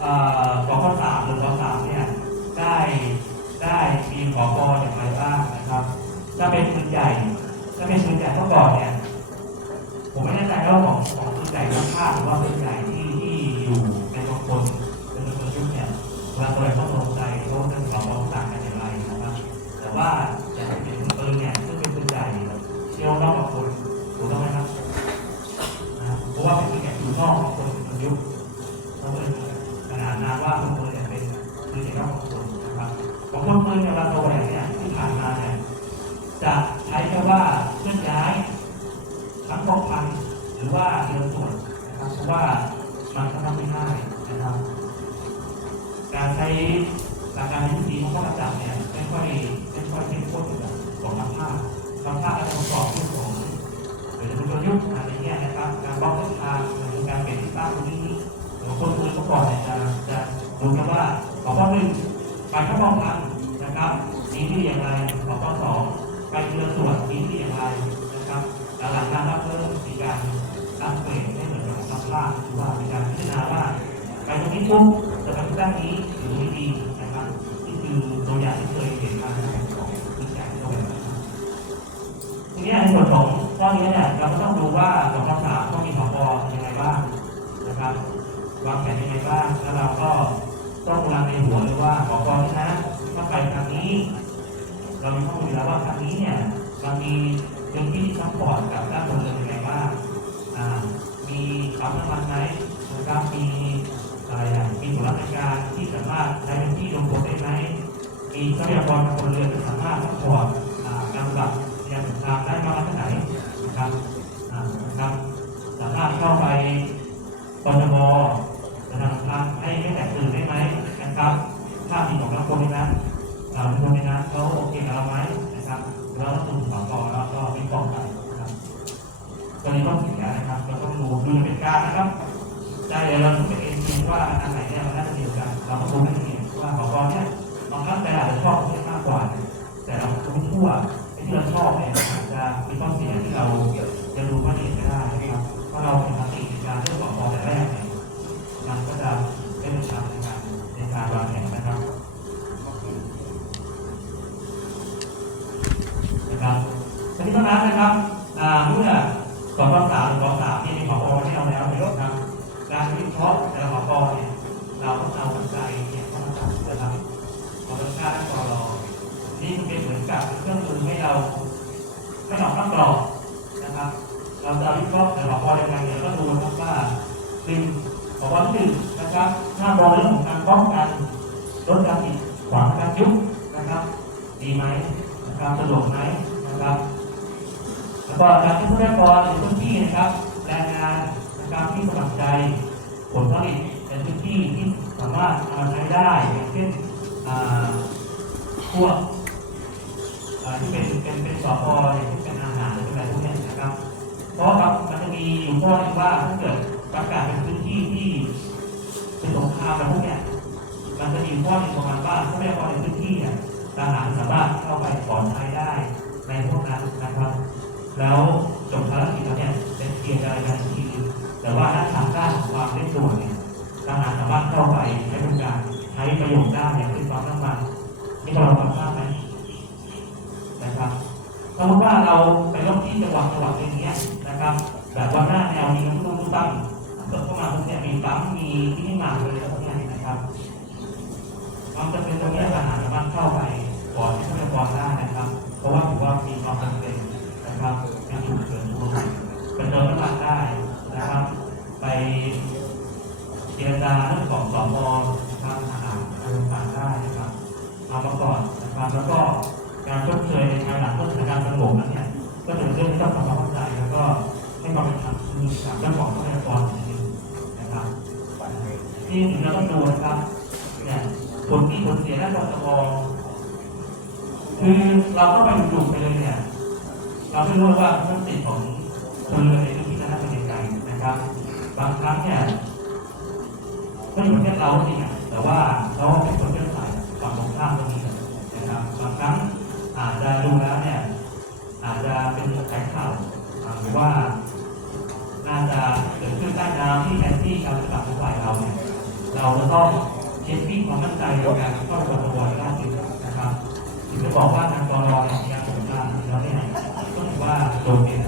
เอ่อกข้อสามหรือข้อสามเนี่ยได้ได้มีขอกออย่างไรบ้างนะครับ ถ้าเป็นปืนใหญ่ถ้าเป็นปืนใหญ่เมื่อก่อนเนี่ยผมไม่แน่ใจว่าของของปืนใหญ่ทั้าหรือว่าปืนใหญ่ ของคนปืนเนี่ยเวลาตัวไหนเนี่ยที่ผ่านมาเนี่ยจะใช้ค่ว่าเคลื่อนย้ายทั้งกองพันหรือว่าเรือส่วนนะครับเพราะว่ามันค่อนข้างไม่ง่ายนะครับ การใช้หลักการที่ดีของข้อกำจับเนี่ยไม่ค่อยไม่ค่อยเข้มข้นเหมือนกับของบางภาคบางภาคอาจจะประกอบเรื่องของหรือเป็นตัวยุทธ์อะไรเงี้ยนะครับ การบล็อกเส้นทางหรือการเปลี่ยนทิศทางตรงนี้หรือคนอื่นเมื่อก่อนเนี่ยจะจะดูกันว่าขอข้อหนึ่งไปข้อกองพัน มีที่อย่างไรขอข้อสองไปเรื่อส่วนมีที่อย่างไรนะครับหลังการรับเริ่มมีการตั้งเกรดให้เหมือนกับรับล่างหรือว่ามีการพิจารณาว่าไปตรงนี้ปุ๊บจะไปด้านนี้หรือไม่ดีนะครับนี่คือตัวอย่างที่เคยเห็นมาในของวิจัยที่เรงนี้ในส่วนของข้อนี้เนี่ย นี้เนี่ยมันมีพื้นที่ซัพพอร์ตกับด้านบนเรือนยังไงบ้างอ่ามีปั๊มน้ำมันไหมนะครับมีอะไรอะมีส่วนราชการที่สามารถใช้เป็นที่ลงทุนได้ไหมมีทรัพยากรทางบนเรือนที่สามารถซัพพอร์ตอ่าการปฏิบัติยาสงครามได้มากแค่ไหนนะครับนะครับสามารถเข้าไปปจบจะท เราะเราเป็นปกติในการเลือกขอกรแต่แรกนันก็จะเป็นทางในการในการวางแผนนะครับนะครับทีนี้เท่านั้นนะครับเมื่อสองข้อสามหรือข้อสามที่มีขอพอที่เราแล้วเนี่ยนะการวิเคราะห์แต่ละขอพอเนี่ยเราต้องเอาปัจจัยเนี่ยเข้ามาจับนะครับของรสชาติและกรอนี่มันเป็นเหมือนกับเครื่องมือให้เราให้เราตั้งกรอบ เราจะวิเคราะห์แต่ละขอพอยังไงเนี่ยก็ดูนะครับว่าหนึ่งขอพอที่หนึ่งนะครับห้ามองเรื่องของการป้องกันลดการติดขวางการยุบนะครับ ดีไหมนะครับสะดวกไหมนะครับแล้วก็การที่ผู้ได้กรในพื้นที่นะครับแรงงานนะครับที่สมัครใจผลผลิตในพื้นที่ที่สามารถเอาใช้ได้อย่างเช่นพวกอ่าที่เป็นเป็นเป็นสอพออย่าง ว่ามันจะมีอยู่ข้อหนึงว่าถ้าเกิดประกาศเป็นพื้นที่ที่เป็นสงครามอะไรพวกเนี้ยมันจะมีข้อหนึ่งประมาณว่าทรัพยากรในพื้นที่เนี่ยทหารสามารถเข้าไปขอใช้ได้ในพวกนั้นนะครับ แล้วจบภารกิจแล้วเนี่ยเป็นเกียรติอะไรกันทีแต่ว่าถ้าทางด้านของความเร่งด่วนเนี่ยทหารสามารถเข้าไปใช้บริการใช้ประโยชน์ได้อย่างเป็นความน้ำมันนี่เราทำได้ไหมนะครับสมมติว่าเรา ไปลบที่จังหวัดจังหวัดอย่างเงี้ยนะครับแบบว่าหน้าแนวนี้มันต้องตั้งเปิดเข้ามาพวกเนี้ยมีปั๊มมีที่หมาเลยแล้วพวกนี้นะครับความจำเป็นตรงนี้ทหารสามารถเข้าไปก่อนที่ทรัพยากรได้นะครับ เพราะว่าถือว่ามีความจำเป็นนะครับในฉุกเฉินทุกข์เป็นเติมน้ำมันได้นะครับ ไปเจรจาเรื่องของสอบทางทหารต่างได้นะครับเอามาก่อนนะครับแล้วก็การชดเชยในภายหลังเมื่อสถานการสงบนั้นนี่ ดูนะครับเนี่ยผลที่ผลเสียด้านปตทคือเราเข้าไปดูไปเลยเนี่ย เราไม่รู้ว่าพลาสติกของคนเรือในพื้นที่นั้นเป็นยังไงนะครับ บางครั้งเนี่ยไม่อยู่ประเทศเราจริงอะแต่ว่าเขาเป็นคนเชื่อสายฝั่งตรงข้ามตรงนี้นะครับ บางครั้งอาจจะดูแล้วเนี่ย อาจจะเป็นแข่ข่าว เกิดขึ้นใต้น้ำที่แทนที่การายเราเนี่ยเราราจะต้องเช็ควิ่งความมั่นใจในการเข้าประกวดด้านสื่อนะครับถึงจะบอกว่าทางกรอเนี่ยมีการผลงานแล้วเนี่ยก็ถือว่าโดดเด่น